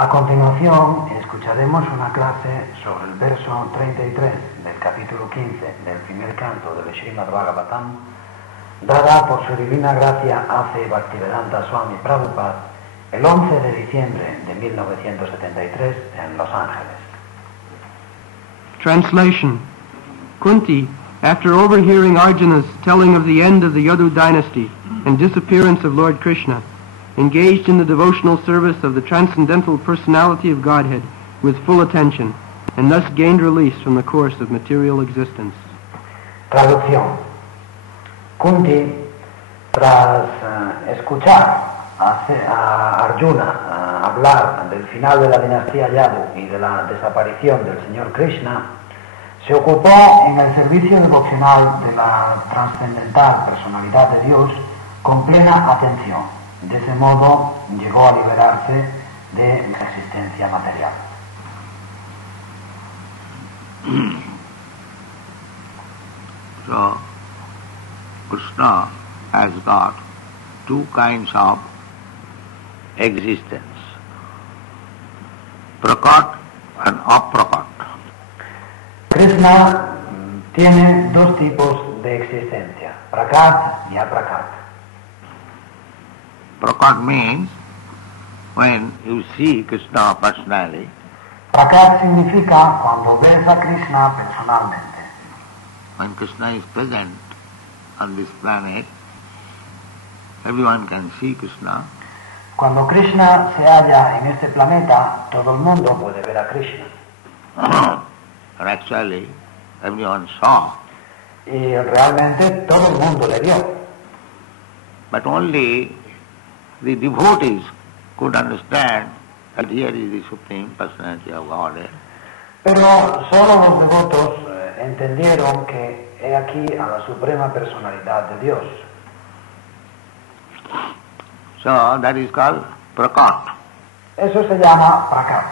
A continuación, escucharemos una clase sobre el verso 33 del capítulo 15 del primer canto del Srimad Bhagavatam, dada por su divina gracia A.C. Bhaktivedanta Swami Prabhupada el 11 de diciembre de 1973 en Los Ángeles. Translation. Kunti, after overhearing Arjuna's telling of the end of the Yadu dynasty and disappearance of Lord Krishna, engaged in the devotional service of the transcendental personality of Godhead with full attention, and thus gained release from the course of material existence. Traducción. Kunti, tras escuchar a Arjuna hablar del final de la dinastía Yadu y de la desaparición del Señor Krishna, se ocupó en el servicio devocional de la trascendental personalidad de Dios con plena atención. De ese modo llegó a liberarse de la existencia material. So, Krishna has got two kinds of existence, prakat and aprakat. Krishna tiene dos tipos de existencia, prakat y aprakat. Prakat means when you see Krishna personally, Prakat significa cuando ves a Krishna personalmente. when Krishna is present on this planet, everyone can see Krishna. Cuando Krishna se halla en este planeta, todo el mundo puede ver a Krishna. And actually, everyone saw, Y realmente todo el mundo le vio. but only the devotees could understand that here is the Supreme Personality of Godhead. Pero solo los devotos entendieron que he aquí a la suprema personalidad de Dios. So that is called prakat, Eso se llama prakat,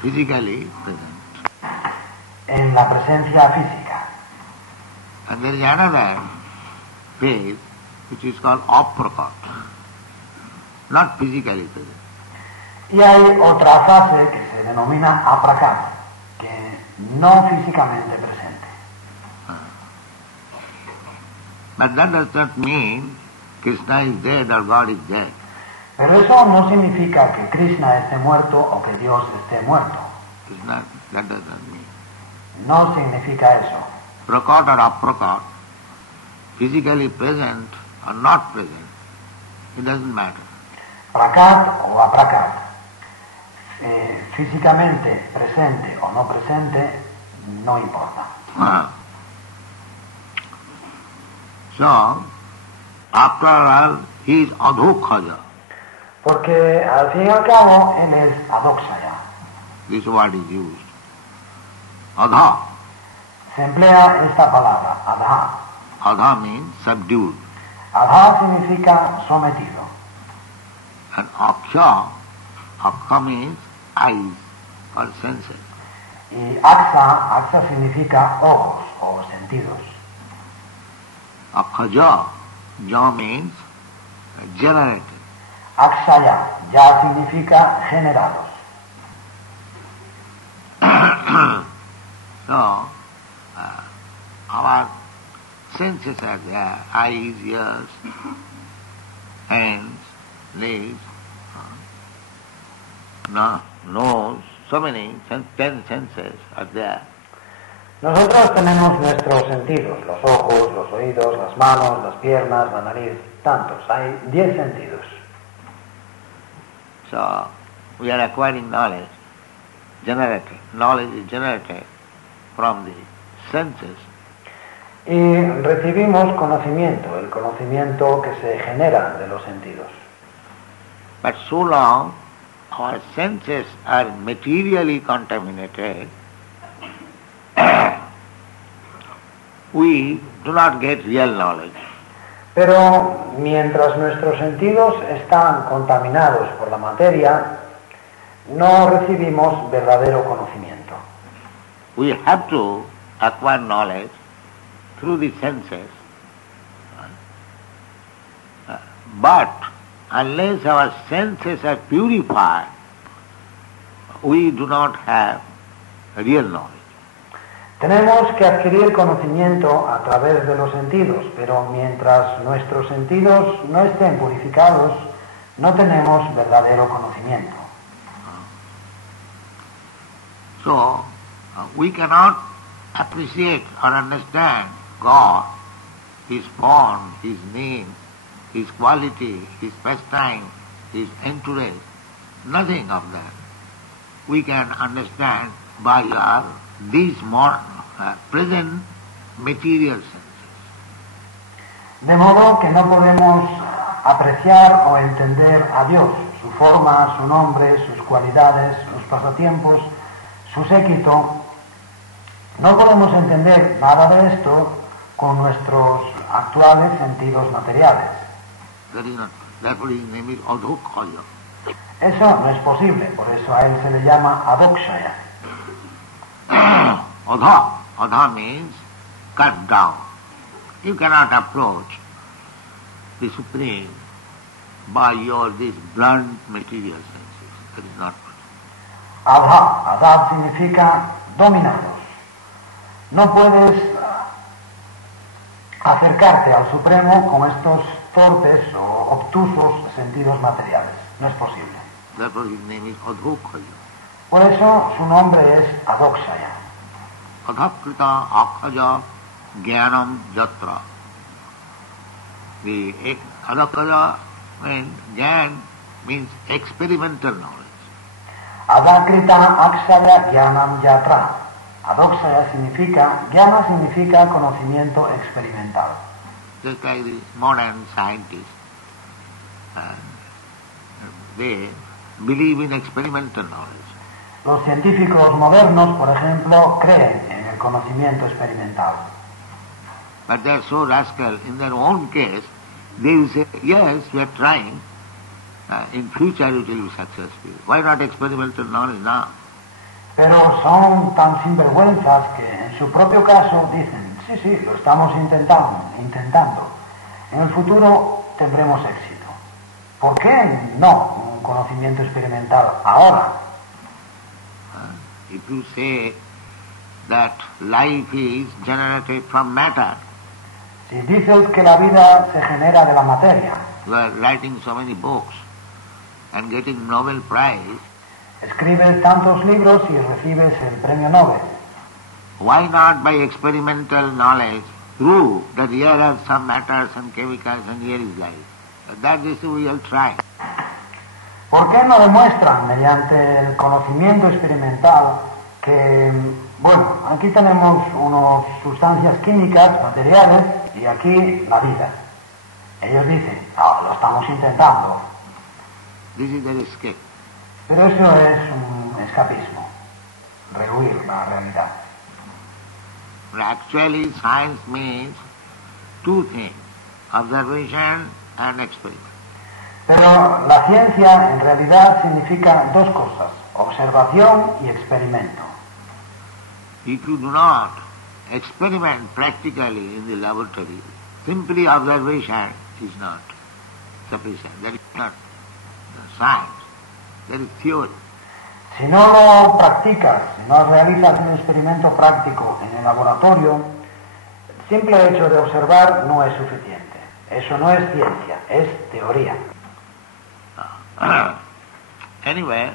physically present. en la presencia física. And there is another phase which is called aprakat, not physically present. Y hay otra fase que se denomina aprakat, que no físicamente presente. But that does not mean Krishna is dead or God is dead. Pero eso no significa que Krishna esté muerto o que Dios esté muerto. It's not, that does not mean. No significa eso. Prakat or aprakat, physically present or not present, it doesn't matter. Prakat o aprakat, físicamente presente o no presente, no importa. So, after all, he is adhokhaja. Porque al fin y al cabo, él es adóxaya. This word is used. Adha. Se emplea esta palabra, adha. Adha means subdued. Adha significa sometido. And aksha means eyes or senses. Y aksa significa ojos o sentidos. Akhaja, ja means generated. Akshaya ya significa generados. So, our senses are there, eyes, ears, hands, legs, nose, so many, 10 senses are there. Nosotros tenemos nuestros sentidos, los ojos, los oídos, las manos, las piernas, la nariz, tantos. Hay 10 sentidos. So, we are acquiring knowledge, generated. Knowledge is generated from the senses. Y recibimos conocimiento, el conocimiento que se genera de los sentidos. But so long our senses are materially contaminated, we do not get real knowledge. Pero mientras nuestros sentidos están contaminados por la materia, no recibimos verdadero conocimiento. We have to acquire knowledge through the senses, but unless our senses are purified, we do not have real knowledge. Tenemos que adquirir conocimiento a través de los sentidos, pero mientras nuestros sentidos no estén purificados, no tenemos verdadero conocimiento. So, we cannot appreciate or understand God, His form, His name, His quality, His pastime, His entourage, nothing of that. We can understand by these present material senses. De modo que no podemos apreciar o entender a Dios, su forma, su nombre, sus cualidades, sus pasatiempos, su séquito. No podemos entender nada de esto con nuestros actuales sentidos materiales. Therefore his name is Adhokaya. Eso no es posible, por eso a él se le llama Adokshaya. Adha means cut down. You cannot approach the Supreme by these blunt material senses. That is not possible. Adha significa dominados. No puedes acercarte al Supremo con estos torpes o obtusos sentidos materiales. No es posible. Therefore his name is Adhokaya. Por eso su nombre es Adokshaya. Adhakrita akhaja jnanam yatra. The adhakaya means experimental knowledge. Adhakrita akshaya jnanam yatra. Adokshaya significa, jnana significa conocimiento experimental. Just like the modern scientists, they believe in experimental knowledge. Los científicos modernos, por ejemplo, creen en el conocimiento experimental. But they are so rascal in their own case, they will say, yes, we are trying, in future it will be successful. Why not experimental knowledge now? Pero son tan sinvergüenzas que en su propio caso dicen, sí, lo estamos intentando. En el futuro tendremos éxito. ¿Por qué no un conocimiento experimental ahora? If you say that life is generated from matter, Si dices que la vida se genera de la materia, you are writing so many books and getting Nobel Prize, escribes tantos libros y recibes el premio Nobel, why not by experimental knowledge prove that here are some matters and chemicals and here is life? That is we will try. ¿por qué no demuestran mediante el conocimiento experimental que, bueno, aquí tenemos unas sustancias químicas, materiales, y aquí la vida? Ellos dicen, lo estamos intentando. This is their escape. Pero eso es un escapismo, rehuir la realidad. But actually science means two things, observation and experiment. Pero la ciencia en realidad significa dos cosas, observación y experimento. If you do not experiment practically in the laboratory, simply observation is not sufficient. That is not science, that is theory. Si no lo practicas, si no realizas un experimento práctico en el laboratorio, el simple hecho de observar no es suficiente. Eso no es ciencia, es teoría. Anyway,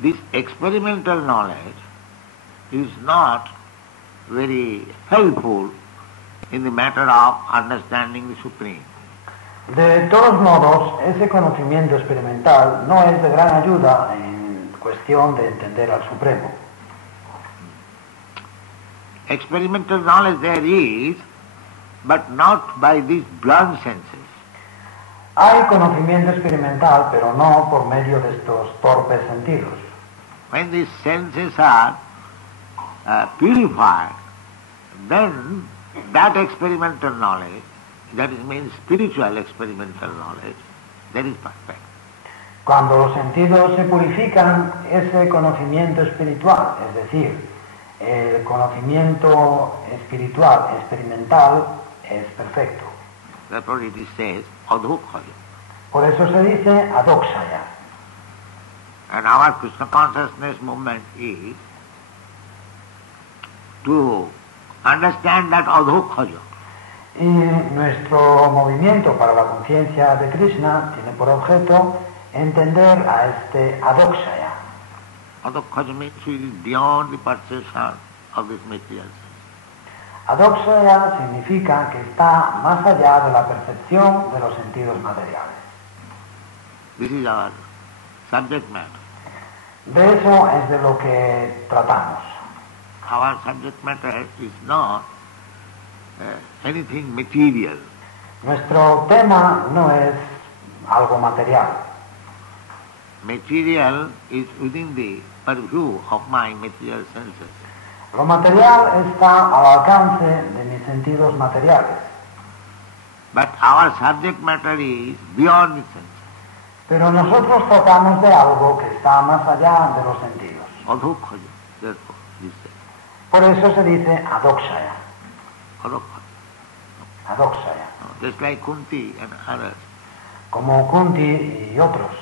this experimental knowledge is not very helpful in the matter of understanding the Supreme. De todos modos, ese conocimiento experimental no es de gran ayuda en cuestión de entender al Supremo. Experimental knowledge there is, but not by these blunt senses. Hay conocimiento experimental, pero no por medio de estos torpes sentidos. When these senses are purified, then that experimental knowledge, that is means spiritual experimental knowledge, that is perfect. Cuando los sentidos se purifican, ese conocimiento espiritual, es decir, el conocimiento espiritual, experimental, es perfecto. Therefore it is said, Adhokaya. Por eso se dice Adokshaya. And our Krishna consciousness movement is to understand that adhokhaja. Y nuestro movimiento para la conciencia de Krishna tiene por objeto entender a este adokshaya. Adhokhaja means it is beyond the perception of this material sense. Adokshaya significa que está más allá de la percepción de los sentidos materiales. This is our subject matter. De eso es de lo que tratamos. Our subject matter is not anything material. Nuestro tema no es algo material. Material is within the purview of my material senses. Lo material está al alcance de mis sentidos materiales, But our subject matter is beyond the senses. pero nosotros tratamos de algo que está más allá de los sentidos. Adhokhaja, therefore, this is Por eso se dice adokshaya, adhokhaja. adokshaya, Just like Kunti and others. como Kunti y otros.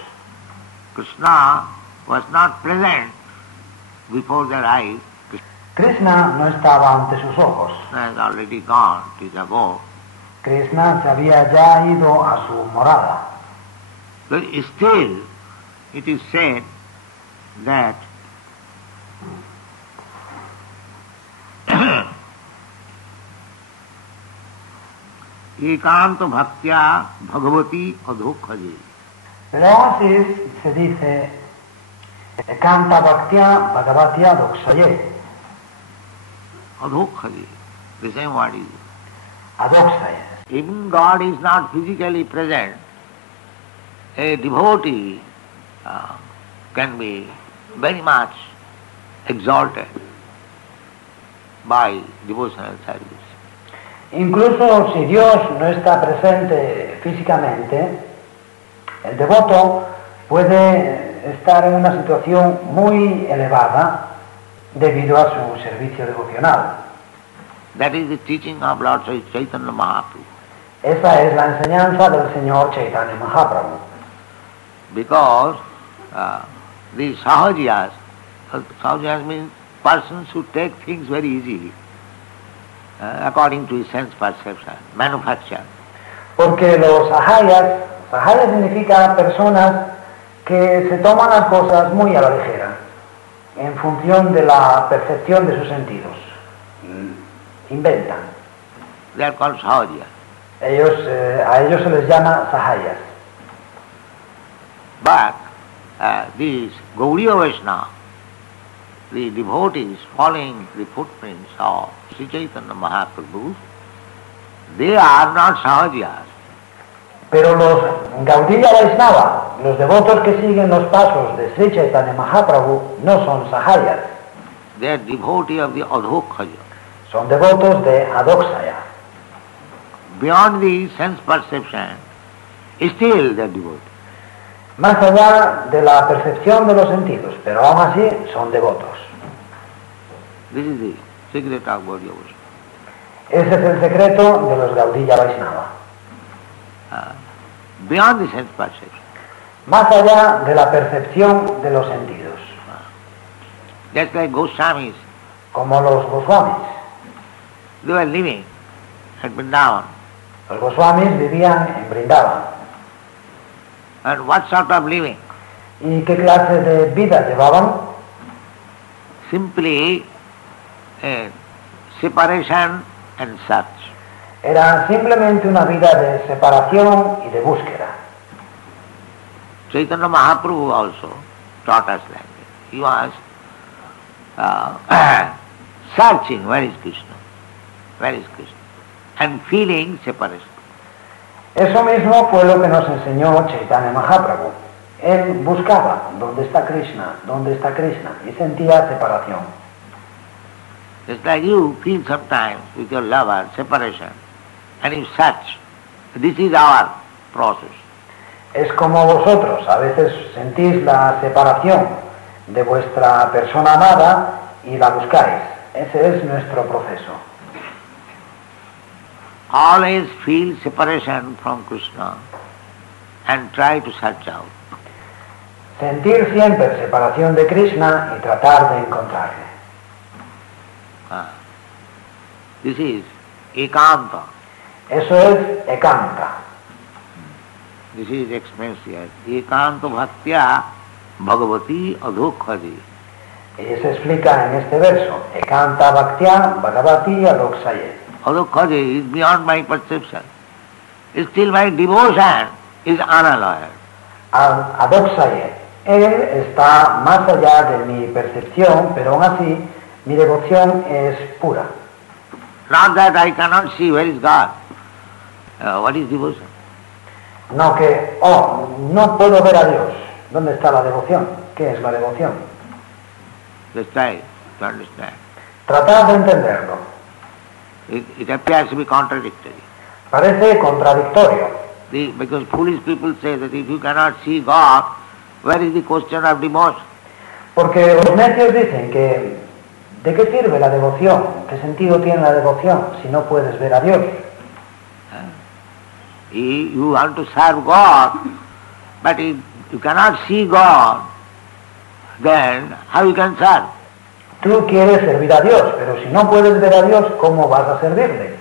Krishna was not present before their eyes. Krishna no estaba ante sus ojos. Krishna is already gone to the abode. Krishna se había ya ido a su morada. But still, it is said that ekanta bhaktya bhagavati adhokhaji. Pero así se dice Ekanta Bhaktya Bhagavatya Doksaye, Adhokhaji, the same word is. Adoksaye. Even God is not physically present, a devotee can be very much exalted by devotional service. Incluso si Dios no está presente físicamente, el devoto puede estar en una situación muy elevada debido a su servicio devocional. That is the teaching of Lord Chaitanya Mahaprabhu. Esa es la enseñanza del Señor Chaitanya Mahaprabhu. Because the sahajiyas means persons who take things very easily, according to his sense perception, manufacture. Porque los sahayas significa personas que se toman las cosas muy a la ligera, en función de la percepción de sus sentidos. Inventan. They are called sahajiyas. A ellos se les llama sahayas. But these Gauriya Vaishnava, the devotees following the footprints of Sri Chaitanya Mahaprabhu, they are not sahajiyas. Pero los Gaudiya Vaishnava, los devotos que siguen los pasos de Sri Chaitanya Mahaprabhu, no son sahayas. They are devotees of the adhokhaja. Son devotos de Adokshaya. Beyond the sense perception, still they are devotees. Más allá de la percepción de los sentidos, pero aún así son devotos. This is the secret of Gauriya Vaishnava. Ese es el secreto de los Gaudiya Vaishnava. Beyond the sense perception. Más allá de la percepción de los sentidos. Just like Goswamis, Como los Goswamis. they were living at Vrindavan. Los Goswamis vivían en Vrindavan. And what sort of living? ¿Y qué clase de vida llevaban? Simply separation and search. Era simplemente una vida de separación y de búsqueda. Chaitanya Mahaprabhu also taught us like that. He was searching, where is Krishna? Where is Krishna? And feeling separation. Eso mismo fue lo que nos enseñó Chaitanya Mahaprabhu. Él buscaba dónde está Krishna, y sentía separación. Just like you feel sometimes with your lover separation, and you search. This is our process. Es como vosotros, a veces sentís la separación de vuestra persona amada y la buscáis. Ese es nuestro proceso. Always feel separation from Krishna and try to search out. Sentir siempre separación de Krishna y tratar de encontrarle. This is ekanta. Eso es ekanta. This is expressed here. Ekanta bhaktya bhagavati adhokkhadi. Y se explica en este verso, ekanta bhaktya bhagavati adoksaye. Adhokkhadi is beyond my perception. Still my devotion is unalloyed. Adoksaye. Él está más allá de mi percepción, pero aún así mi devoción es pura. Not that I cannot see where is God. What is devotion? No que, no puedo ver a Dios. ¿Dónde está la devoción? ¿Qué es la devoción? Just try to understand. Tratar de entenderlo. It appears to be contradictory. Parece contradictorio. Because foolish people say that if you cannot see God, where is the question of devotion? Porque los necios dicen que ¿de qué sirve la devoción? ¿Qué sentido tiene la devoción si no puedes ver a Dios? You want to serve God, but if you cannot see God, then how you can serve? Tú quieres servir a Dios, pero si no puedes ver a Dios, ¿cómo vas a servirle?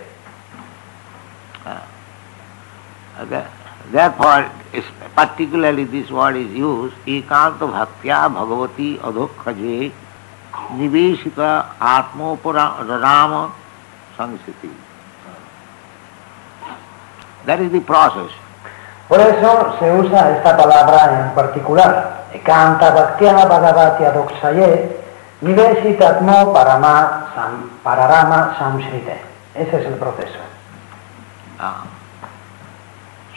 Therefore, particularly this word is used, ekanta bhaktya bhagavati adhokkhajve niveshita atmopurama sangsiti. That is the process. Por eso se usa esta palabra en particular. Ekanta bhaktya bhagavati adoksaye nivesitatmo pararama samshrite. Ese es el proceso.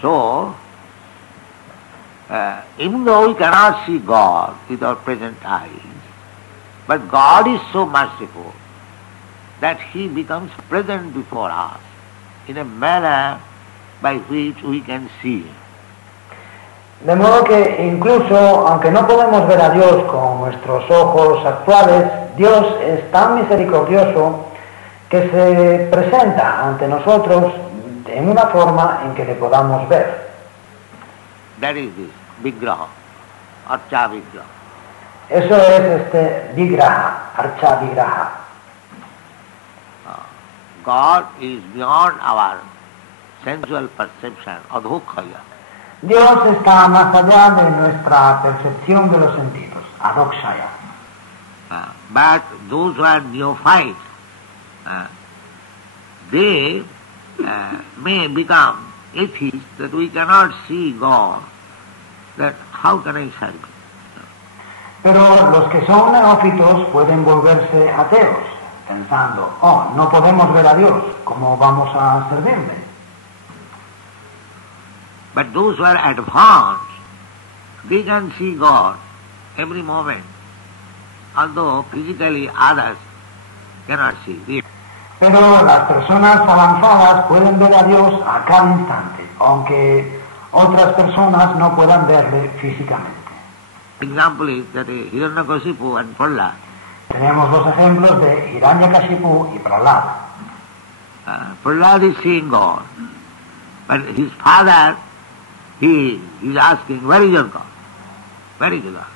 So, even though we cannot see God with our present eyes, but God is so merciful that He becomes present before us in a manner by which we can see Him. De modo que incluso, aunque no podemos ver a Dios con nuestros ojos actuales, Dios es tan misericordioso que se presenta ante nosotros en una forma en que le podamos ver. That is this vigraha, archa vigraha. Eso es este vigraha, archa vigraha. God is beyond our sensual perception, adhokhaya. Dios está más allá de nuestra percepción de los sentidos, adokshaya. But those who are neophytes, they may become atheists, that we cannot see God, that how can I serve Him? Pero los que son neófitos pueden volverse ateos, pensando, no podemos ver a Dios, ¿cómo vamos a servirle? But those who are advanced, they can see God every moment, although physically others cannot see. Pero las personas avanzadas pueden ver a Dios a cada instante, aunque otras personas no puedan verle físicamente. Example is that Hiranyakashipu and Prahlad. Tenemos los ejemplos de Hiranyakashipu y Prahlad. Prahlad is seeing God, but his father, he is asking, where is your God? Where is your God?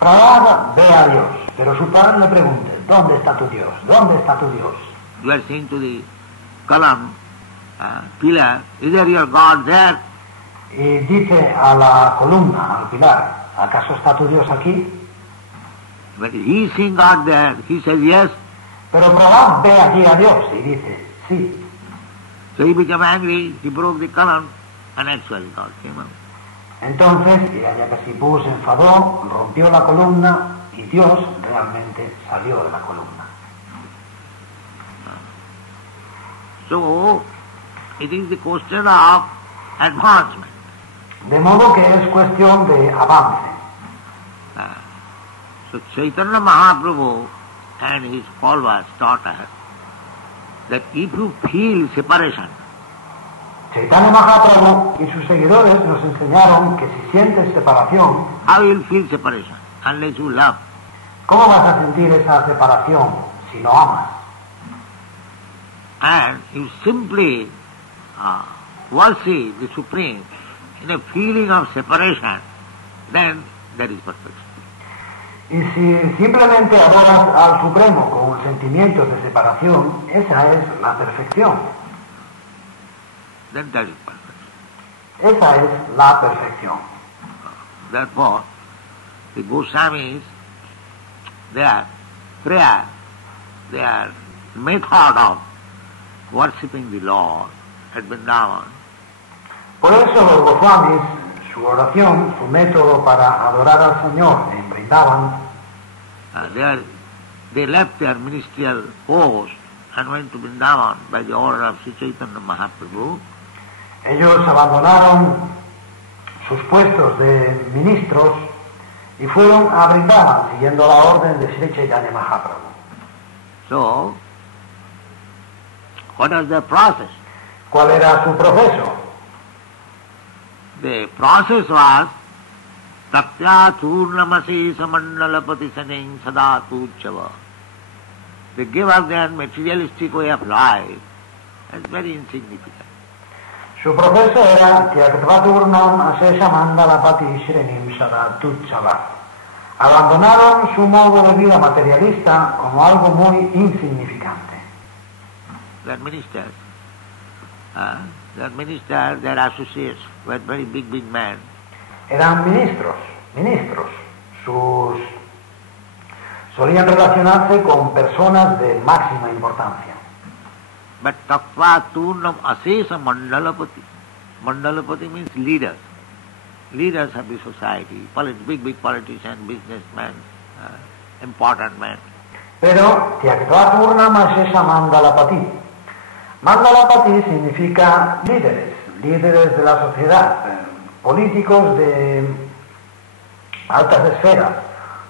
Prahlad ve a Dios, pero su padre le pregunta, ¿dónde está tu Dios? ¿Dónde está tu Dios? You are saying to the column, pillar, is there your God there? Y dice a la columna, al pilar, ¿acaso está tu Dios aquí? But he is seeing God there, he says yes. Pero Prahlad ve allí a Dios y dice, sí. So he became angry, he broke the column, and actually God came out. Entonces Hiranyakashipu se enfadó, rompió la columna y Dios realmente salió de la columna. So, it is the question of advancement. De modo que es cuestión de avance. So Chaitanya Mahaprabhu and his followers taught us that if you feel separation, Chaitanya Mahaprabhu y sus seguidores nos enseñaron que si sientes separación, how you will feel separation unless you love? ¿cómo vas a sentir esa separación si no amas? And you simply worship the Supreme in a feeling of separation, then that is perfection. Y si simplemente adoras al Supremo con sentimientos de separación, esa es la perfección. Then that is perfection. Esa es la perfección. Therefore, the Goswamis, their prayer, their method of worshipping the Lord at Vrindavan, Por eso los Goswamis, su oración, su método para adorar al Señor en Vrindavan, they left their ministerial post and went to Vrindavan by the order of Sri Chaitanya Mahaprabhu. ellos abandonaron sus puestos de ministros y fueron a Vrindavan siguiendo la orden de Sri Chaitanya Mahaprabhu. So, what was the process? ¿Cuál era su proceso? The process was Tatya Churnamasi Samandalapati Saning Sadatu Chava. They gave up their materialistic way of life as very insignificant. Su proceso era Tyaktvaturnam Asesha Mandalapati Shrenim Sadatuchava. Abandonaron su modo de vida materialista como algo muy insignificante. Their ministers, their associates were very big men. Eran ministros. Solían relacionarse con personas de máxima importancia. But Tattva Turnam Asesa Mandalapati. Mandalapati means leaders. Leaders of the society, big politicians, businessmen, important men. Pero Tyaktvaturnam Asesha Mandalapati. Mandalapati significa líderes de la sociedad, políticos de altas esferas,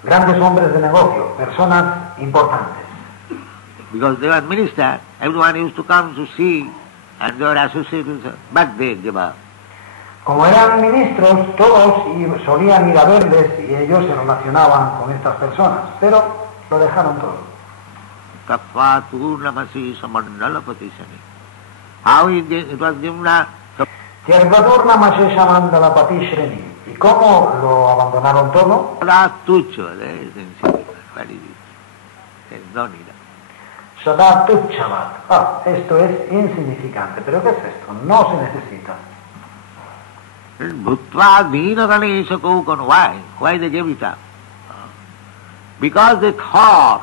grandes hombres de negocio, personas importantes. Because they were ministers, everyone used to come to see and they were associated, but they gave up. Como eran ministros, todos solían ir a verles y ellos se relacionaban con estas personas, pero lo dejaron todo. Tattva Turnamasi Samandalapati Sani. How it was given a Tyaktvaturnam Asesha Mandalapati Shrenim. ¿Y cómo lo abandonaron todo? Tucho, there is insignificant. What is it? There is no need. Sadatuchavat. Esto es insignificante. ¿Pero qué es esto? No se necesita. Bhutva Dina Ganesha Kaukan. Why they gave it up? Because they thought.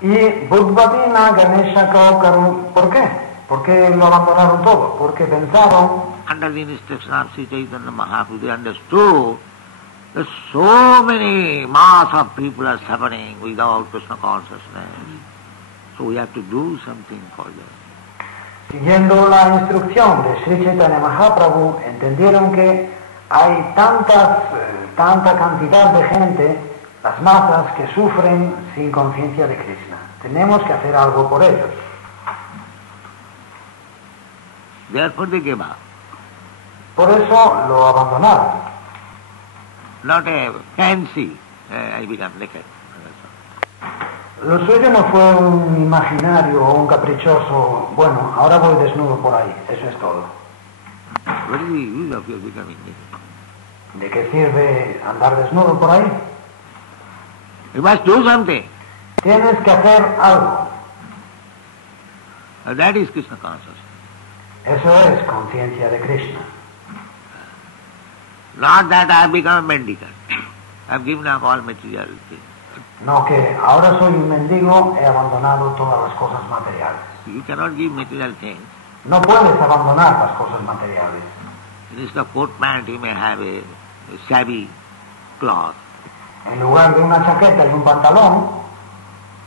Y Bhutvatina Ganesha Kaukaru. ¿Por qué? ¿Por qué lo abandonaron todo? Porque pensaron. Under the instruction of Sri Chaitanya Mahaprabhu, they understood that so many mass of people are suffering without Krishna consciousness. So we have to do something for them. Siguiendo la instrucción de Sri Chaitanya Mahaprabhu, entendieron que hay tanta cantidad de gente, las masas, que sufren sin conciencia de Krishna. Tenemos que hacer algo por ellos. Therefore they gave up. Por eso lo abandonaron. Not a fancy, I become naked. Lo suyo no fue un imaginario o un caprichoso, bueno, ahora voy desnudo por ahí, eso es todo. What is the use of your becoming naked? ¿De qué sirve andar desnudo por ahí? You must do something. Tienes que hacer algo. That is Krishna consciousness. Eso es conciencia de Krishna. Not that I have become a mendicant. I have given up all material things. No que ahora soy un mendigo, he abandonado todas las cosas materiales. You cannot give material things. No puedes abandonar las cosas materiales. Instead of coat pant, you may have a shabby cloth. En lugar de una chaqueta y un pantalón,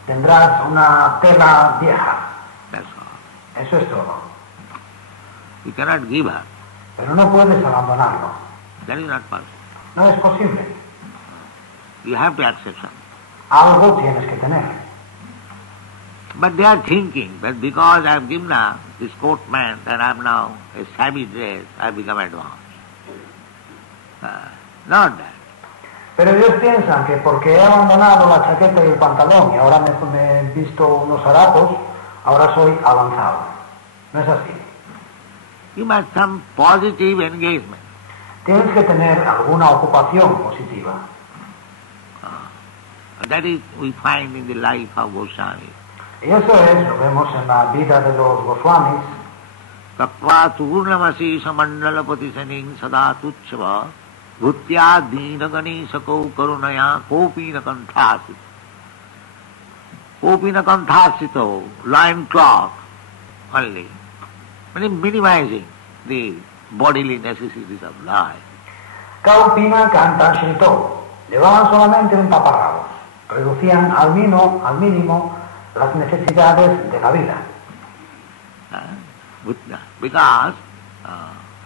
tendrás una tela vieja. That's all. Eso es todo. You cannot give up. Pero no puedes abandonarlo. That is not possible. No es posible. You have to accept something. Algo tienes que tener. But they are thinking that because I have given up this coat pant and I am now a shabby dress, I have become advanced. Not that. Pero ellos piensan que porque he abandonado la chaqueta y el pantalón y ahora me he visto unos harapos, ahora soy avanzado. No es así. You must have some positive engagement. Tienes que tener alguna ocupación positiva. That is we find in the life of Goswami. Y eso es, lo vemos en la vida de los Goswamis. Tattva turnamasi samandalapati saning sada tuchava bhutya dina ganesako karunaya kopina kanthasito. Kopina kanthasito, loin cloth only. Minimizing the bodily necessities of life. Kaupina canta Shrito. Llevaban solamente un taparrabos. Reducían al mínimo las necesidades de la vida. Because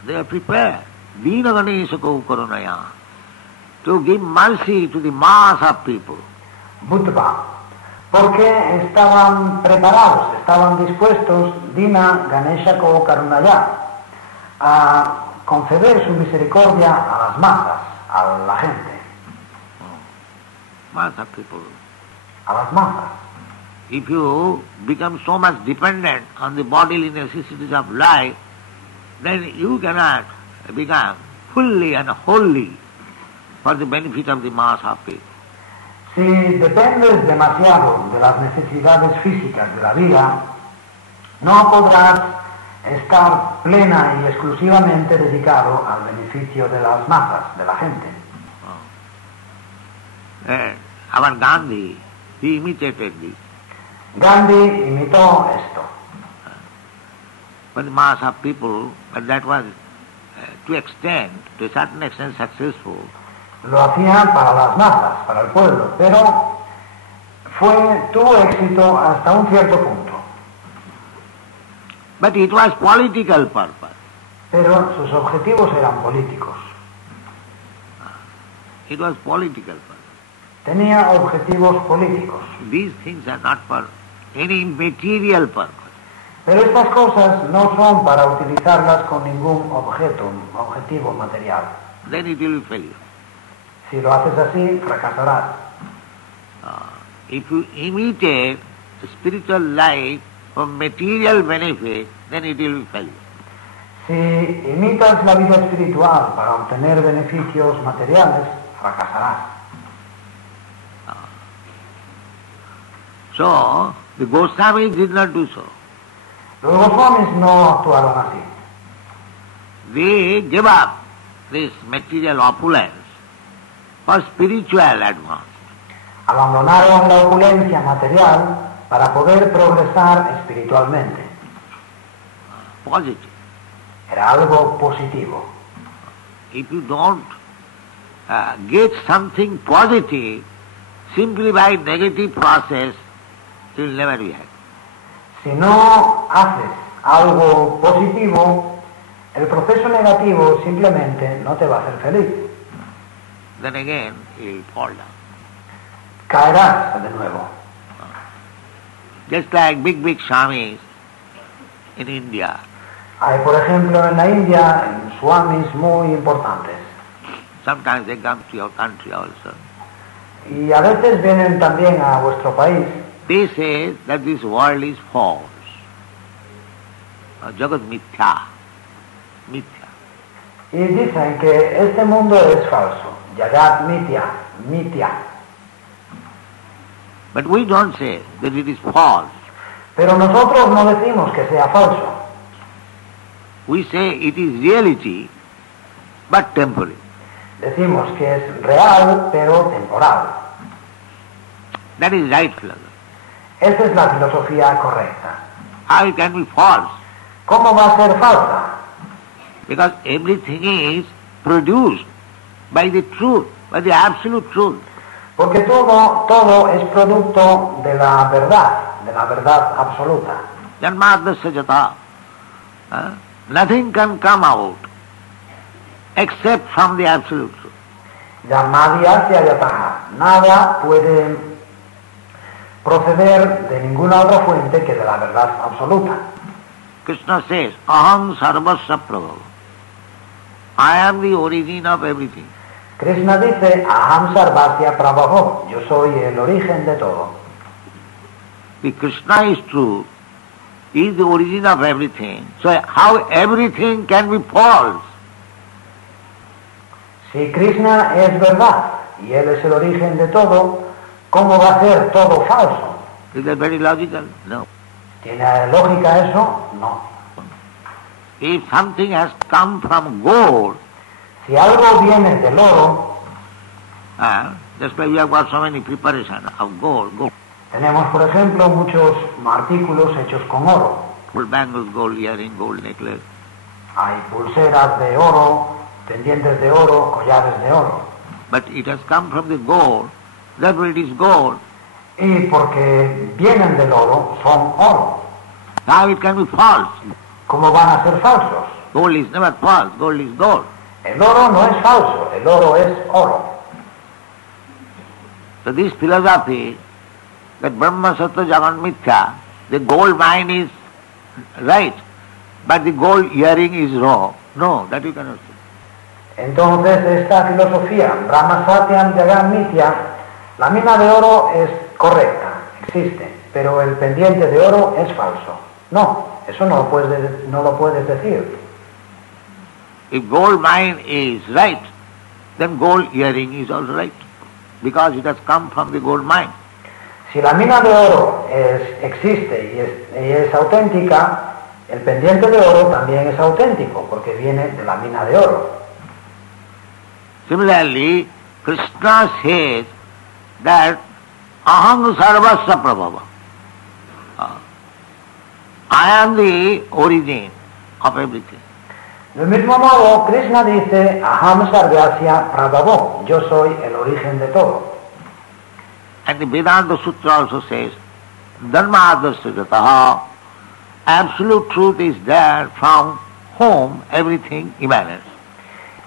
they are prepared, Dina Ganesako Karunaya, to give mercy to the mass of people. Bhuttva, porque estaban preparados, estaban dispuestos, Dina Ganeshako Karunaya, a conceder su misericordia a las masas, a la gente. Mass of people. A las masas. If you become so much dependent on the bodily necessities of life, then you cannot become fully and wholly for the benefit of the mass of people. Si dependes demasiado de las necesidades físicas de la vida, no podrás estar plena y exclusivamente dedicado al beneficio de las masas, de la gente. Our Gandhi, he imitated this. Gandhi imitó esto. For the mass of people, but that was to a certain extent successful. Lo hacían para las masas, para el pueblo, pero tuvo éxito hasta un cierto punto. But it was political purpose. Pero sus objetivos eran políticos. It was political purpose. Tenía objetivos políticos. These things are not for any material purpose. Pero estas cosas no son para utilizarlas con ningún objetivo material. Then it will fail you. Si lo haces así, fracasarás. If you imitate spiritual life for material benefit, then it will fail you. Si imitas la vida espiritual para obtener beneficios materiales, fracasarás. So, the Goswamis did not do so. Los Goswamis no actuaron así. They gave up this material opulence for spiritual advance. Abandonaron la opulencia material para poder progresar espiritualmente. Positive. Era algo positivo. If you don't get something positive simply by negative process, you will never be happy. Si no haces algo positivo, el proceso negativo simplemente no te va a hacer feliz. Then again you will fall down. Caerás de nuevo. Just like big swamis in India. Hay, por ejemplo, en la India, swamis muy importantes. Sometimes they come to your country also. Y a veces vienen también a vuestro país. They say that this world is false. Jagat mithya. Mithya. Y dicen que este mundo es falso. Jagat mithya. But we don't say that it is false. Pero nosotros no decimos que sea falso. We say it is reality, but temporary. Decimos que es real, pero temporal. That is right philosophy. Esa es la filosofía correcta. How it can be false? ¿Cómo va a ser falsa? Because everything is produced by the truth, by the absolute truth. Porque todo es producto de la verdad absoluta. Janmadasya jata. Nothing can come out except from the absolute truth. Yamadhyasya yataha. Nada puede proceder de ninguna otra fuente que de la verdad absoluta. Krishna says, Aham sarvasya prabhu. I am the origin of everything. Krishna dice, Aham sarvasya prabhu. Yo soy el origen de todo. The Krishna is true, is the origin of everything. So how everything can be false? Si Krishna es verdad y Él es el origen de todo, ¿cómo va a ser todo falso? Is that very logical? No. ¿Tiene lógica eso? No. If something has come from gold, Si algo viene del oro, just like we have got so many preparations of gold, tenemos por ejemplo muchos artículos hechos con oro. gold bangles, gold earring, gold necklace. Hay pulseras de oro, pendientes de oro, collares de oro. But it has come from the gold, therefore it is gold. Y porque vienen del oro, son oro. Now it can be false. ¿Cómo van a ser falsos? Gold is never false, gold is gold. El oro no es falso, el oro es oro. So this philosophy, that Brahma Sattva Jagan Mithya, the gold mine is right, but the gold earring is wrong. No, that you cannot say. Entonces esta filosofía, Brahma Satyam Jagan Mithya, la mina de oro es correcta, existe, pero el pendiente de oro es falso. No, eso no lo puedes decir. If gold mine is right, then gold earring is also right, because it has come from the gold mine. Si la mina de oro existe y es auténtica, el pendiente de oro también es auténtico, porque viene de la mina de oro. Similarly, Krishna says that aham sarvasya prabhava. I am the origin of everything. Del mismo modo, Krishna dice, aham sarvasya prabhavo, yo soy el origen de todo. And the Vedanta Sutra also says, dharmadasya jataha, absolute truth is there from whom everything emanates.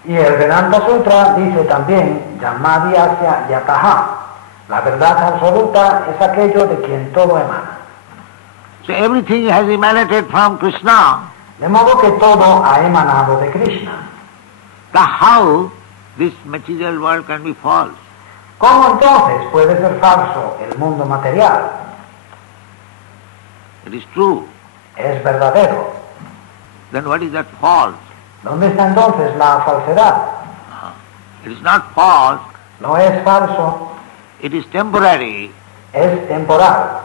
Y el Vedanta Sutra dice también, Yamadhyasya yataha, la verdad absoluta es aquello de quien todo emana. So everything has emanated from Krishna. De modo que todo ha emanado de Krishna. How this material world can be false? ¿Cómo entonces puede ser falso el mundo material? It is true. Es verdadero. Then what is that false? ¿Dónde está entonces la falsedad? It is not false, No es falso, it is temporary, es temporal.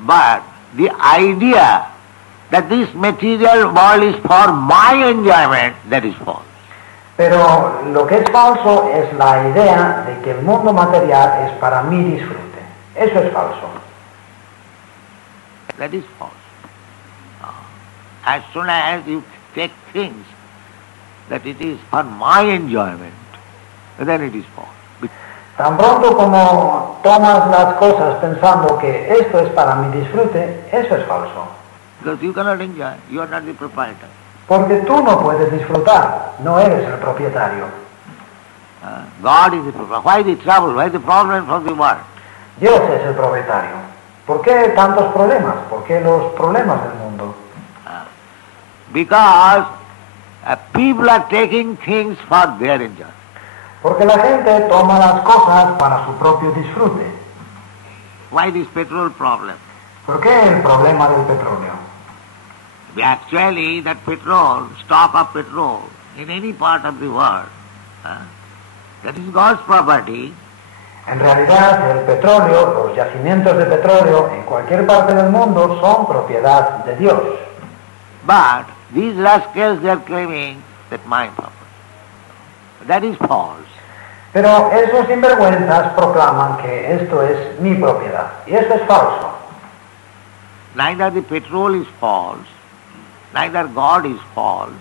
but the idea that this material world is for my enjoyment, that is false. Pero lo que es falso es la idea de que el mundo material es para mi disfrute. Eso es falso. That is false. As soon as you take things that it is for my enjoyment, then it is false. Tan pronto como tomas las cosas pensando que esto es para mi disfrute, eso es falso. Because you cannot enjoy, you are not the proprietor. Porque tú no puedes disfrutar, no eres el propietario. God is the proprietor. Why the trouble? Why the problem of the world? Dios es el propietario. ¿Por qué tantos problemas? ¿Por qué los problemas del mundo? Because people are taking things for their enjoyment. Porque la gente toma las cosas para su propio disfrute. Why this petrol problem? ¿Por qué el problema del petróleo? Actually, that petrol, stock of petrol, in any part of the world, that is God's property. En realidad, el petróleo, los yacimientos de petróleo en cualquier parte del mundo son propiedad de Dios. But these rascals, they are claiming that my property. That is false. Pero esos sinvergüenzas proclaman que esto es mi propiedad. Y esto es falso. Neither the petrol is false, neither God is false.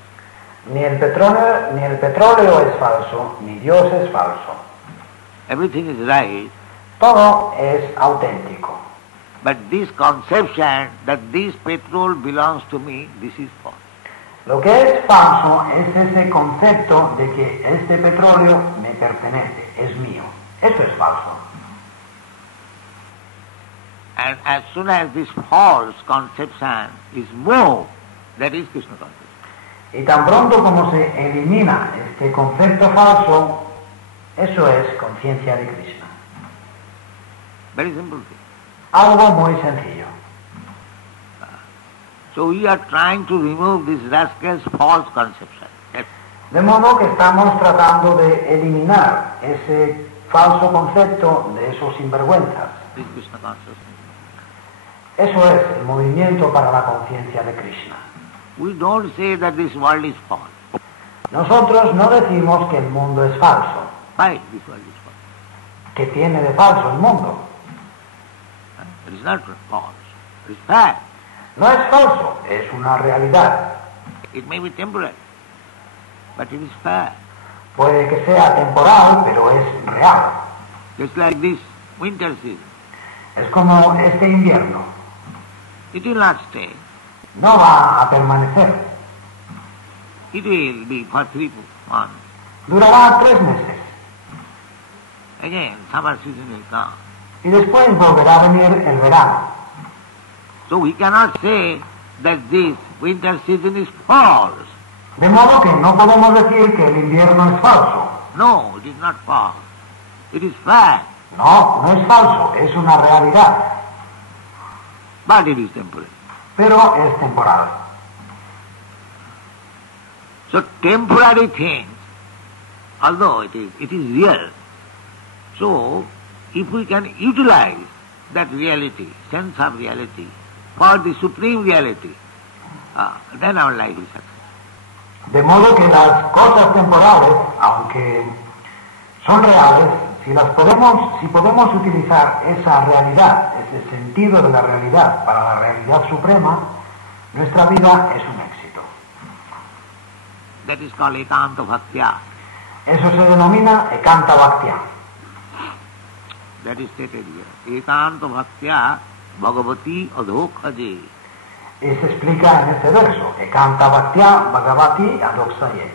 Ni el petróleo es falso, ni Dios es falso. Everything is right. Todo es auténtico. But this conception that this petrol belongs to me, this is false. Lo que es falso es ese concepto de que este petróleo me pertenece, es mío. Eso es falso. And as soon as this false conception is moved, that is Krishna consciousness. Y tan pronto como se elimina este concepto falso, eso es conciencia de Krishna. Very simple thing. Algo muy sencillo. So we are trying to remove this rascal's false conception. Yes. De modo que estamos tratando de eliminar ese falso concepto de esos sinvergüenzas. This Krishna consciousness. Eso es el movimiento para la conciencia de Krishna. We don't say that this world is false. Nosotros no decimos que el mundo es falso. Why this world is false? ¿Qué tiene de falso el mundo? It is not false. It is fact. No es falso, es una realidad. It may be temporary, but it is fact. Puede que sea temporal, pero es real. Just like this winter season. Es como este invierno. It will not stay. No va a permanecer. It will be for 3 months. Durará 3 meses. Again, summer season will come. Y después volverá a venir el verano. So we cannot say that this winter season is false. De modo que no podemos decir que el invierno es falso. No, it is not false. It is fact, No, no es falso, es una realidad. but it is temporary. Pero es temporal. So temporary things, although it is real, so if we can utilize that reality, sense of reality, for the supreme reality, then our life is success. De modo que las cosas temporales, aunque son reales, si podemos utilizar esa realidad, ese sentido de la realidad para la realidad suprema, nuestra vida es un éxito. That is called ekanta bhaktya. Eso se denomina ekanta bhaktya. That is stated here. Ekanta bhaktya bhagavati adhokhaje. Y se explica en este verso, ekanta bhaktya bhagavati adoksaye.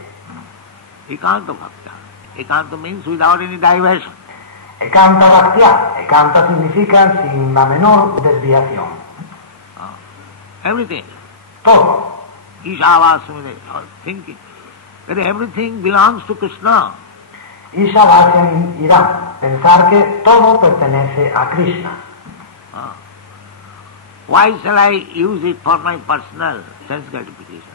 Ekanta bhaktya. Ekanta means without any diversion. Ekanta bhaktya, ekanta significa sin la menor desviación. Everything. Todo. Ishavasumide, thinking that everything belongs to Krishna. Ishavasya irá, pensar que todo pertenece a Krishna. Why shall I use it for my personal sense gratification?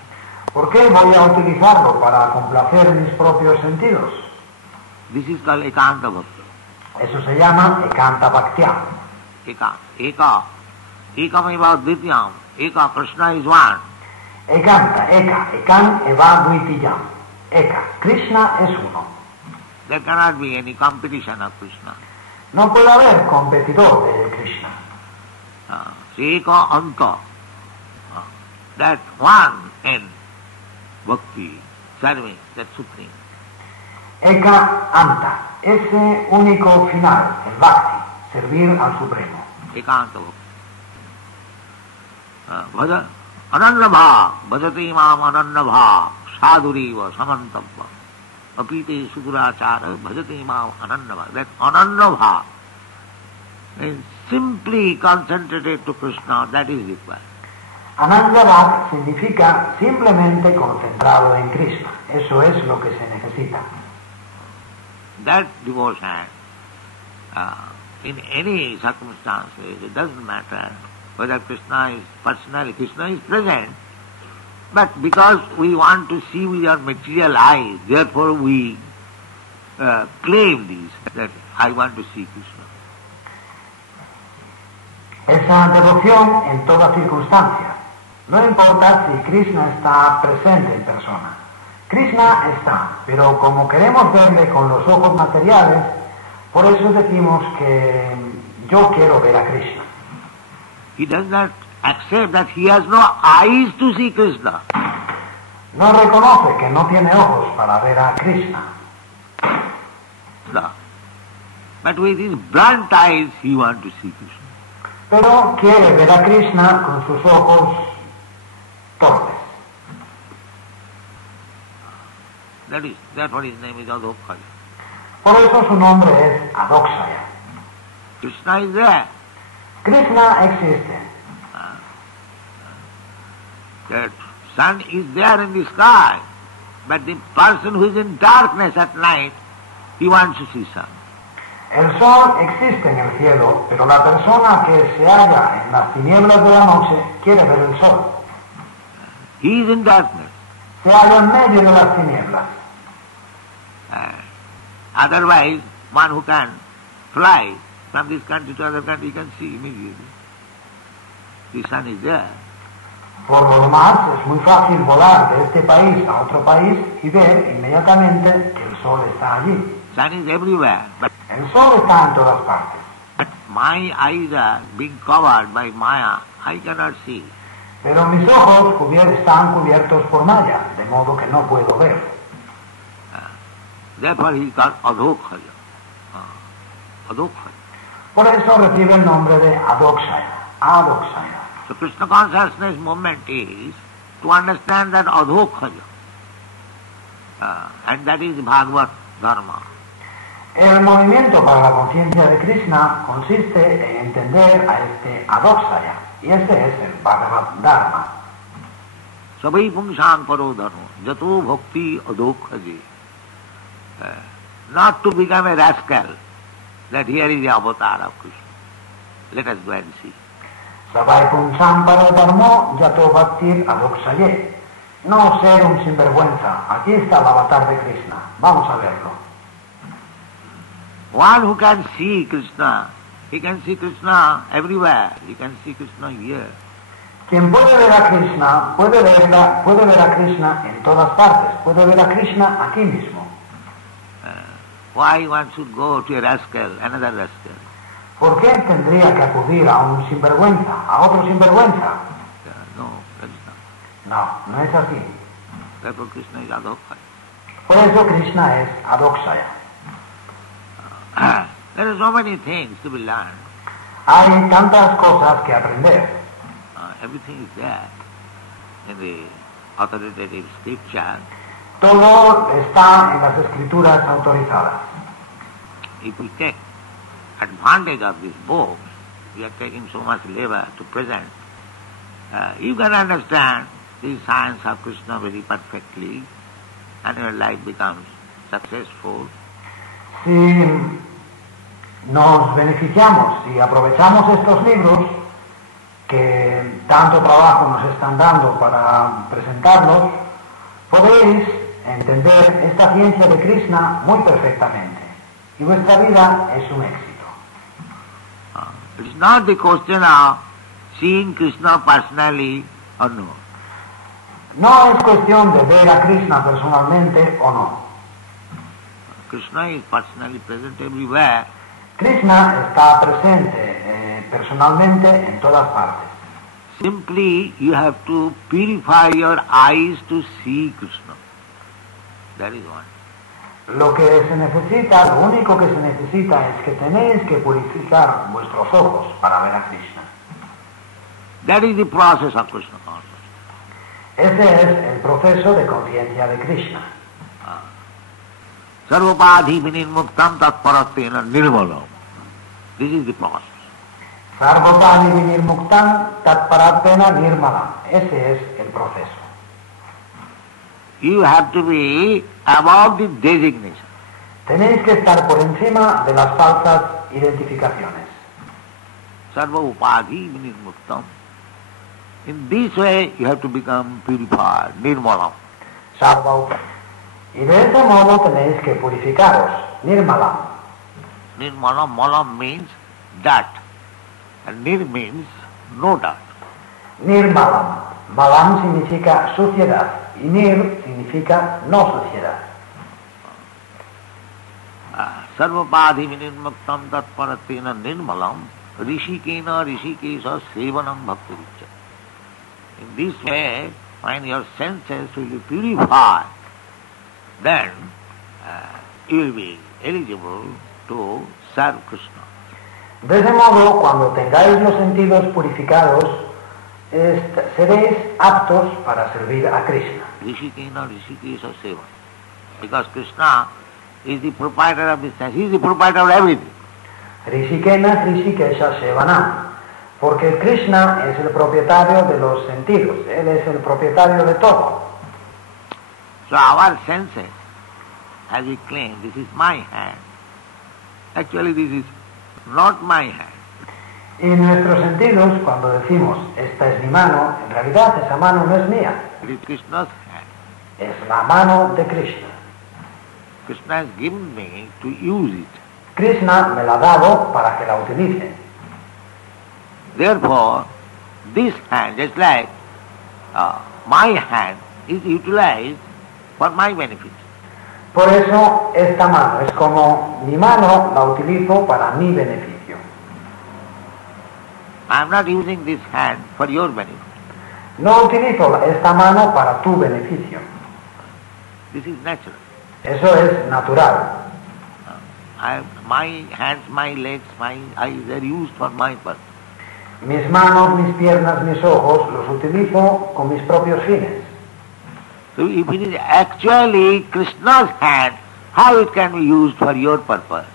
¿Por qué voy a utilizarlo para complacer mis propios sentidos? This is called ekanta bhakti. Eso se llama ekanta bhaktya. Eka. Ekameva dvityam. Eka, Krishna is one. Ekanta, eka, ekan eva dvitiyam. Eka, Krishna es uno. There cannot be any competition of Krishna. No puede haber competidor de Krishna. Eka anta. That one end, bhakti, serving, that supreme. Eka anta, ese único final, el bhakti, servir al Supremo. Ekanta bhakti. Bhaja, ananya bhav, bhajati imam ananya bhav, sadhuriva samantavva. Apite sudurachara, bhajati imam ananya bhav. That ananya bhav is simply concentrated to Krishna, that is required. Ananya bhav significa simplemente concentrado en Krishna. Eso es lo que se necesita. That devotion, in any circumstances, it doesn't matter whether Krishna is personal, Krishna is present, but because we want to see with our material eyes, therefore we claim this, that I want to see Krishna. Esa devoción en toda circunstancia. No importa si Krishna está presente en persona. Krishna está, pero como queremos verle con los ojos materiales, por eso decimos que yo quiero ver a Krishna. He does not accept that he has no eyes to see Krishna. No reconoce que no tiene ojos para ver a Krishna. No. But with his blunt eyes he wants to see Krishna. Pero quiere ver a Krishna con sus ojos torpes. That's what his name is, Adhokkaya. Por eso su nombre es Adokshaya. Krishna is there. Krishna existe. That sun is there in the sky, but the person who is in darkness at night, he wants to see sun. El sol existe en el cielo, pero la persona que se halla en las tinieblas de la noche quiere ver el sol. He is in darkness. Se halla en medio de las tinieblas. Otherwise, one who can fly from this country to other country, you can see immediately. The sun is there. Por lo demás, es muy fácil volar de este país a otro país y ver inmediatamente que el sol está allí. Sun is everywhere. El sol está en todas partes. But my eyes are being covered by Maya. I cannot see. Pero mis ojos están cubiertos por Maya, de modo que no puedo ver. Therefore he is called Adhokhaya. Adhokhaya. Por eso recibe el nombre de Adokshaya. Adokshaya. So Krishna consciousness movement is to understand that Adhokhaya. And that is Bhagavad Dharma. El movimiento para la conciencia de Krishna consiste en entender a este Adokshaya, y ese es el Bhagavad Dharma. Sabai pungsang paro dharma, jato bhakti adhokhaji. Not to become a rascal, that here is the avatar of Krishna. Let us go and see. Sabai Punsam Paro Dharmo Yato Bhaktir Adoksaye. No ser un sinvergüenza. Aquí está el avatar de Krishna. Vamos a verlo. One who can see Krishna, he can see Krishna everywhere. He can see Krishna here. Quien puede ver a Krishna, puede ver a Krishna en todas partes. Puede ver a Krishna aquí mismo. Why one should go to a rascal, another rascal? ¿Por qué tendría que acudir a un sinvergüenza, a otro sinvergüenza? No, that is not. No, no es así. Therefore Krishna is Adhokhaya. Por eso Krishna es Adokshaya. There are so many things to be learned. Hay tantas cosas que aprender. Everything is there in the authoritative scripture. Todo está en las escrituras autorizadas. If we take advantage of this book, we are taking so much labor to present, you can understand the science of Krishna very perfectly and your life becomes successful. Si nos beneficiamos, si aprovechamos estos libros que tanto trabajo nos están dando para presentarlos, podéis entender esta ciencia de Krishna muy perfectamente y vuestra vida es un éxito. It's not the question of seeing Krishna personally or no. No es cuestión de ver a Krishna personalmente o no. Krishna is personally present everywhere. Krishna está presente personalmente en todas partes. Simply you have to purify your eyes to see Krishna. That is one. Lo que se necesita, lo único que se necesita es que tenéis que purificar vuestros ojos para ver a Krishna. That is the process of Krishna consciousness. Ese es el proceso de conciencia de Krishna. Sarvapadhi vinirmuktam tatparatena nirmalam. This is the process. Sarvopadi vinirmuktam tatparatena nirmalam. Ese es el proceso. You have to be above the designation. Tenéis que estar por encima de las falsas identificaciones. Sarva upadhi vinirmuktam. In this way you have to become purified, nirmalam. Sarva upadi. Y de ese modo tenéis que purificaros. Nirmalam. Nirmalam, malam means dirt. And nir means no dirt. Nirmalam. Malam significa suciedad. Y nir significa no suciedad. Sarvapadhi vinirmuktam tatparatena nirmalam rishikena rishikesa sevanam bhakti vichya. In this way, when your senses will be purified, then you will be eligible to serve Krishna. De ese modo, cuando tengáis los sentidos purificados, seréis aptos para servir a Krishna. Rishikena rishikesa seva. Because Krishna is the proprietor of this sense. He is the proprietor of everything. Rishikena Rishikesha Sevanam. Porque Krishna es el propietario de los sentidos. Él es el propietario de todo. So our senses, as we claim, this is my hand. Actually this is not my hand. Y nuestros sentidos, cuando decimos, esta es mi mano, en realidad esa mano no es mía. It is Krishna's hand. Es la mano de Krishna. Krishna has given me to use it. Krishna me la ha dado para que la utilice. Therefore, this hand, just like my hand, is utilized for my benefit. Por eso esta mano es como mi mano, la utilizo para mi beneficio. I am not using this hand for your benefit. No utilizo esta mano para tu beneficio. This is natural. Eso es natural. My hands, my legs, my eyes are used for my purpose. Mis manos, mis piernas, mis ojos los utilizo con mis propios fines. So if it is actually Krishna's hand, how it can be used for your purpose?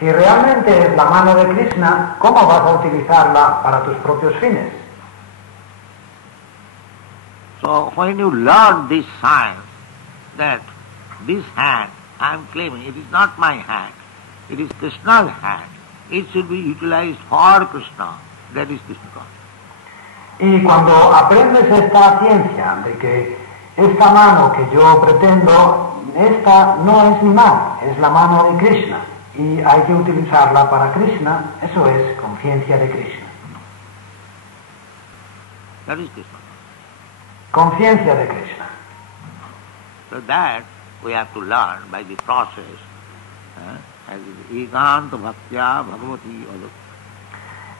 Si realmente es la mano de Krishna, ¿cómo vas a utilizarla para tus propios fines? So when you learn this science, that this hand, I am claiming, it is not my hand, it is Krishna's hand. It should be utilized for Krishna. That is Krishna consciousness. Y cuando aprendes esta ciencia de que esta mano que yo pretendo, esta no es mi mano, es la mano de Krishna y hay que utilizarla para Krishna, eso es conciencia de Krishna. That is Krishna. Conciencia de Krishna. So that we have to learn by the process, as Ekanta Bhaktya Bhagavati Alokya.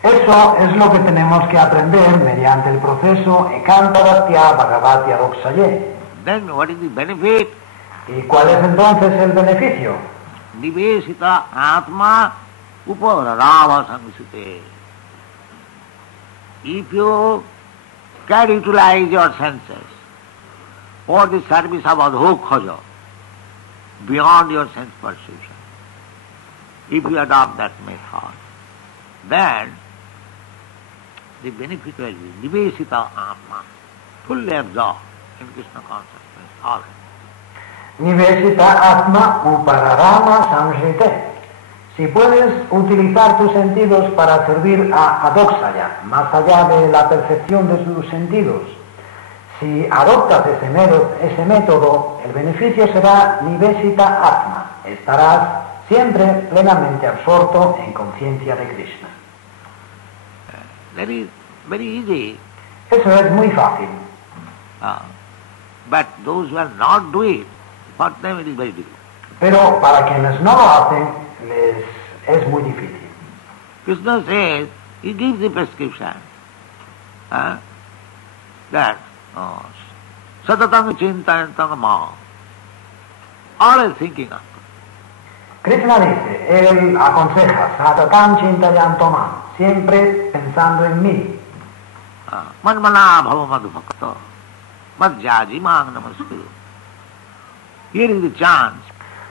Eso es lo que tenemos que aprender mediante el proceso Ekanta Bhaktya Bhagavati Aloksaye. Then what is the benefit? ¿Y cuál es entonces el beneficio? Nivesita Atma Upararava Samsite. If you can utilize your senses for the service of Adhokhaja, beyond your sense perception, if you adopt that method, then the benefit will be Nivesita Atma, fully absorbed in Krishna consciousness, all. Nivesita Atma Upararama Samsrite. Si puedes utilizar tus sentidos para servir a Adhoksaya, más allá de la percepción de sus sentidos, si adoptas ese método, el beneficio será Nivesita Atma. Estarás siempre plenamente absorto en conciencia de Krishna. That is very easy. Eso es muy fácil. But those who are not doing it, for them it is very difficult. Pero para quienes no lo hacen, les es muy difícil. Krishna says, he gives the prescription that Satatang Chintayantang Ma, always thinking of. Krishna dice, él aconseja, Satatam Chintayanto Mam, siempre pensando en mí. Manmana Bhavamad Bhakta, Madhyaji Mang Namaskuru. Here is the chance.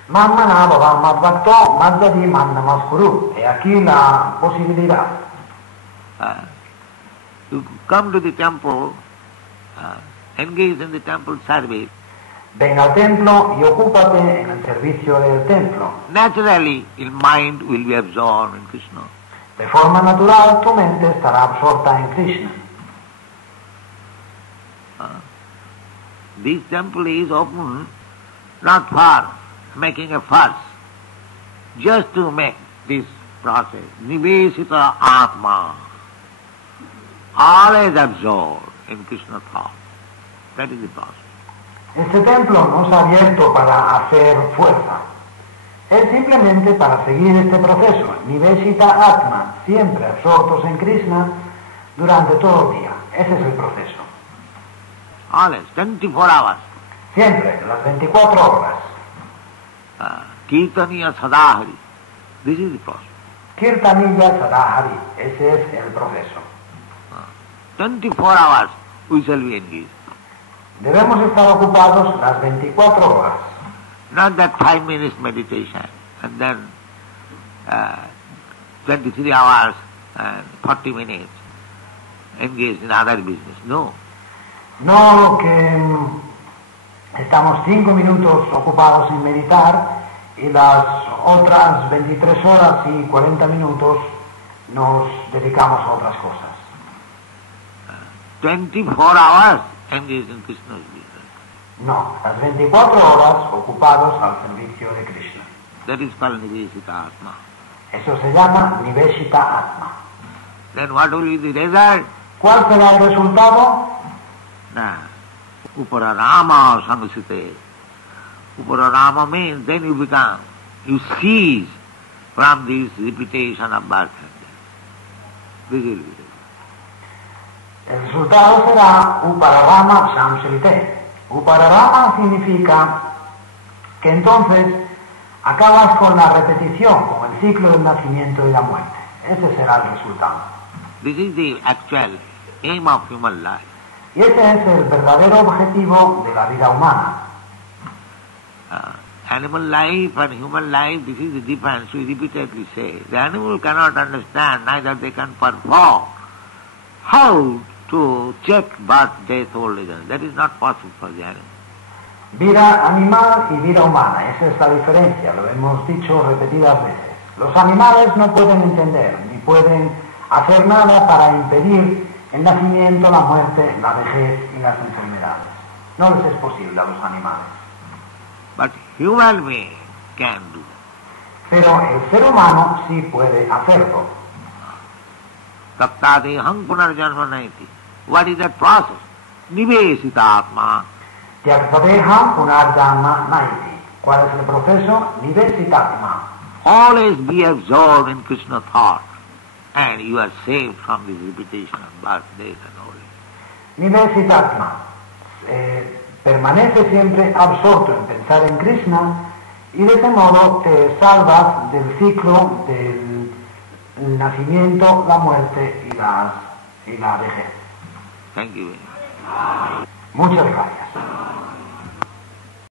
Mamana Bhavamad Bhakta, Madhyadi Man Namaskuru. He aquí la posibilidad. You come to the temple, engage in the temple service. Ven al templo y ocúpate en el servicio del templo. Naturally, your mind will be absorbed in Krishna. De forma natural, tu mente estará absorta en Krishna. This temple is open not for making a fuss, just to make this process. Nivesita Atma, always absorbed in Krishna thought. That is the process. Este templo no se ha abierto para hacer fuerza. Es simplemente para seguir este proceso. Nivesita Atma, siempre absortos en Krishna durante todo el día. Ese es el proceso. Always, 24 hours. Siempre, las 24 horas. Kirtaniya Sadahari. This is the process. Kirtaniya Sadahari. Ese es el proceso. 24 hours we shall be engaged. Debemos estar ocupados las 24 horas. Not that 5 minutes meditation and then 23 hours and 40 minutes engaged in other business. No. No que estamos 5 minutos ocupados en meditar y las otras 23 horas y 40 minutos nos dedicamos a otras cosas. 24 hours engaged in Krishna's business. No, las 24 horas ocupados al servicio de Krishna. That is called Nivesita Atma. Eso se llama Niveshita Atma. Then what will be the result? ¿Cuál será el resultado? Upararama Samsite. Upararama means then you cease from this repetition of birth and death. This will be the El resultado será Upararama Samsrite. Upararama significa que entonces acabas con la repetición, con el ciclo del nacimiento y la muerte. Ese será el resultado. This is the actual aim of human life. Y ese es el verdadero objetivo de la vida humana. Animal life and human life, this is the difference we repeatedly say. The animal cannot understand, neither they can perform how to check birth, death, old age. That is not possible for the animal. Vida animal y vida humana, esa es la diferencia, lo hemos dicho repetidas veces. Los animales no pueden entender, ni pueden hacer nada para impedir el nacimiento, la muerte, la vejez y las enfermedades. No les es posible a los animales. But human being can do. Pero el ser humano sí puede hacerlo. Taptadeham punarjanmanaiti. What is that process? Nivesita Atma. Tyaktadeha punarjanma naiti. ¿Cuál es el proceso? Nivesitatma. Always be absorbed in Krishna thought, and you are saved from this repetition of birth, death and old age. Nivesitatma. Permanece siempre absorto en pensar en Krishna y de ese modo te salvas del ciclo del nacimiento, la muerte y la vejez. Thank you. Muchas gracias.